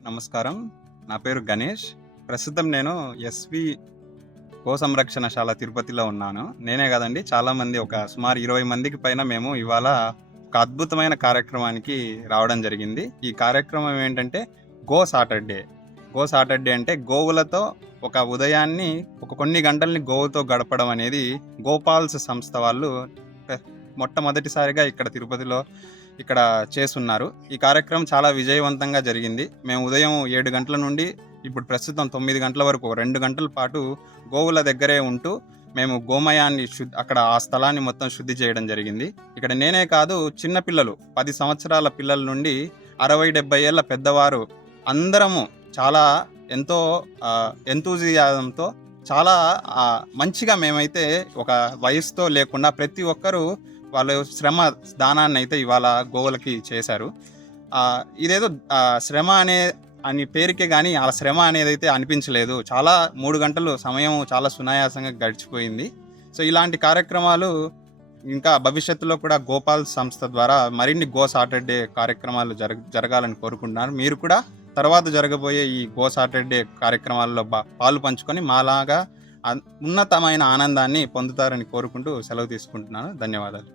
నమస్కారం. నా పేరు గణేష్. ప్రస్తుతం నేను ఎస్‌వి గోసంరక్షణశాల తిరుపతిలో ఉన్నాను. నేనే గాదండి, చాలామంది ఒక సుమారు 20 మందికి పైన మేము ఇవాళ ఒక అద్భుతమైన కార్యక్రమానికి రావడం జరిగింది. ఈ కార్యక్రమం ఏంటంటే గో సాటర్‌డే. గో సాటర్‌డే అంటే గోవులతో ఒక ఉదయాన్ని కొన్ని గంటల్ని గోవుతో గడపడం అనేది గోపాల్స్ సంస్థ వాళ్ళు పె మొట్టమొదటిసారిగా ఇక్కడ తిరుపతిలో చేసున్నారు. ఈ కార్యక్రమం చాలా విజయవంతంగా జరిగింది. మేము ఉదయం 7 గంటల నుండి ఇప్పుడు ప్రస్తుతం 9 గంటల వరకు 2 గంటల పాటు గోవుల దగ్గరే ఉంటూ మేము గోమయాన్ని అక్కడ ఆ స్థలాన్ని మొత్తం శుద్ధి చేయడం జరిగింది. ఇక్కడ నేనే కాదు, చిన్న పిల్లలు 10 సంవత్సరాల పిల్లల నుండి 60, 70 ఏళ్ల పెద్దవారు అందరము చాలా ఎంతో ఎంతూజియాజంతో చాలా మంచిగా మేమైతే ఒక వయసుతో లేకుండా ప్రతి ఒక్కరూ వాళ్ళు దానాన్నయితే ఇవాళ గోవులకి చేశారు. ఇదేదో శ్రమ అని పేరుకే గానీ, ఆ శ్రమ అనేదైతే అనిపించలేదు. 3 గంటలు సమయం చాలా సునాయాసంగా గడిచిపోయింది. సో, ఇలాంటి కార్యక్రమాలు ఇంకా భవిష్యత్తులో కూడా గోపాల్ సంస్థ ద్వారా మరిన్ని గో సాటర్‌డే కార్యక్రమాలు జరగాలని కోరుకుంటున్నాను. మీరు కూడా తర్వాత జరగబోయే ఈ గో సాటర్‌డే కార్యక్రమాల్లో పాలు పంచుకొని మాలాగా ఉన్నతమైన ఆనందాన్ని పొందుతారని కోరుకుంటూ సెలవు తీసుకుంటున్నాను. ధన్యవాదాలు.